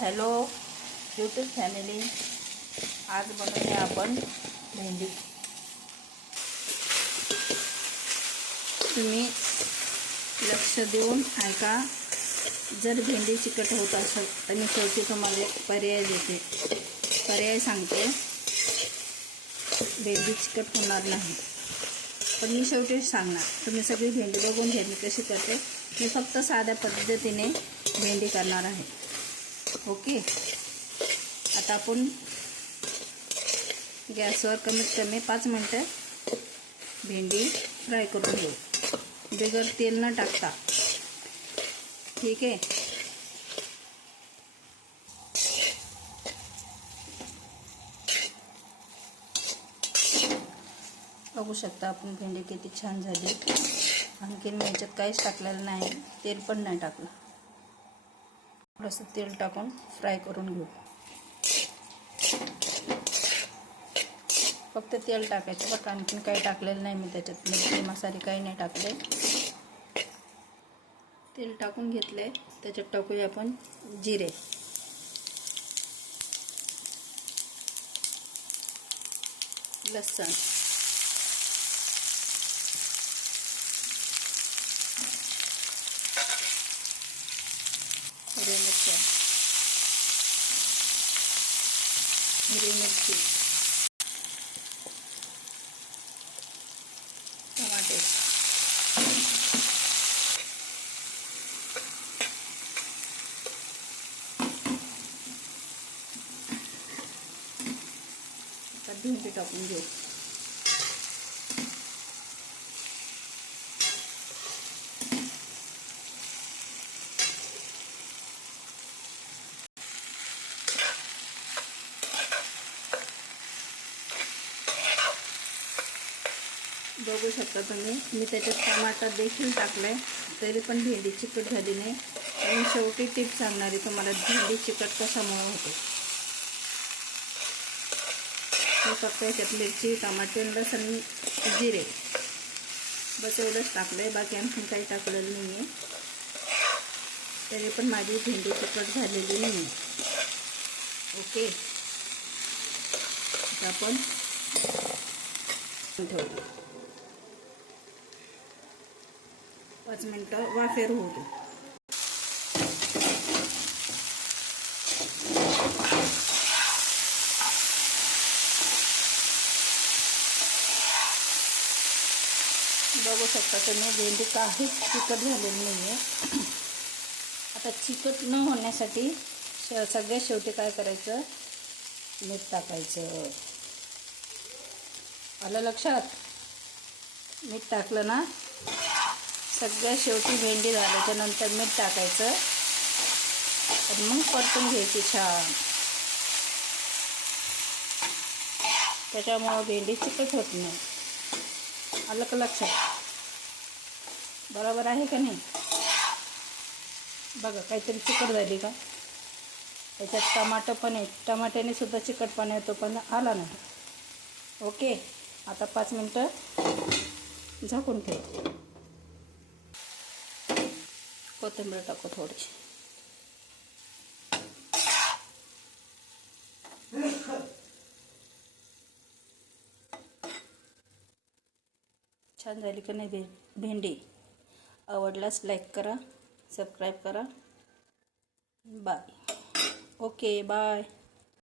Hello YouTube family आज बनवूया आपण भेंडी. तुम्ही लक्ष देऊन ऐका. जर भेंडी चिकट होत असेल तर मी शेवटी तुम्हाला एक पर्याय देते. पर्याय सांगते. भेंडी चिकट होणार नाही. पण मी शेवटी सांगणार. तुम्ही सगळी भेंडी बघून घ्या मी कशी करते. मी फक्त साध्या पद्धतीने भेंडी करणार आहे. ओके. आता आपण गॅसवर कमीत कमी पाच मिनटं भेंडी फ्राय करून घेऊ. म्हणजे बिगर तेल न टाकता. ठीक आहे? बघू शकता आपण भेंडी किती छान झाली. आणखीन मी याच्यात काहीच टाकलेलं नाही. तेल पण नाही टाकलं. थोडंसं तेल टाकून फ्राय करून घेऊ. फक्त तेल टाकायचं बघा आणखीन काही टाकलेलं नाही मी त्याच्यात. मिरची मसाले काही नाही टाकले. तेल टाकून घेतले त्याच्यात टाकूया आपण जिरे. लसण. हिरवी हिरवी मिरची. टमाटे. आता भेंडी टाकून घेऊ. बघू शकता तुम्ही. मी त्याच्यात टमाटर देखील टाकलं तरी पण भेंडी चिकट झाली नाही. आणि शेवटी टीप सांगणारी तुम्हाला भेंडी चिकट कशामुळे होते? मी फक्त याच्यात मिरची टमाटे लसण जिरे बस एवढंच टाकलं आहे बाकी आणखी काही टाकलेलं नाही आहे तरी पण माझी भेंडी चिकट झालेली नाही ओके? आपण ठेवतो पाच मिनटं वाफेर होऊ दे. बघू शकता तुम्ही भेंडी काहीच चिकट झालेली नाही आहे आता चिकट न होण्यासाठी श सगळ्यात शेवटी काय करायचं? मीठ टाकायचं. आलं लक्षात? मीठ टाकलं ना? सगळं शेवटी भेंडी झाल्याच्यानंतर मीठ टाकायचं. आणि मग परतून घ्यायची छान. त्याच्यामुळं भेंडी चिकट होत नाही. आलं का लक्षात बरोबर आहे का नाही? बघा काहीतरी चिकट झाली का? त्याच्यात टमाटर पण आहे. टमाट्याने सुद्धा चिकटपणा येतो पण आला नाही. ओके आता पाच मिनटं झाकून ठेव. कोथिंबीर टाकू थोडीशी. छान झाली का नाही भे भेंडी. आवडल्यास लाईक करा सबस्क्राईब करा. Bye okay bye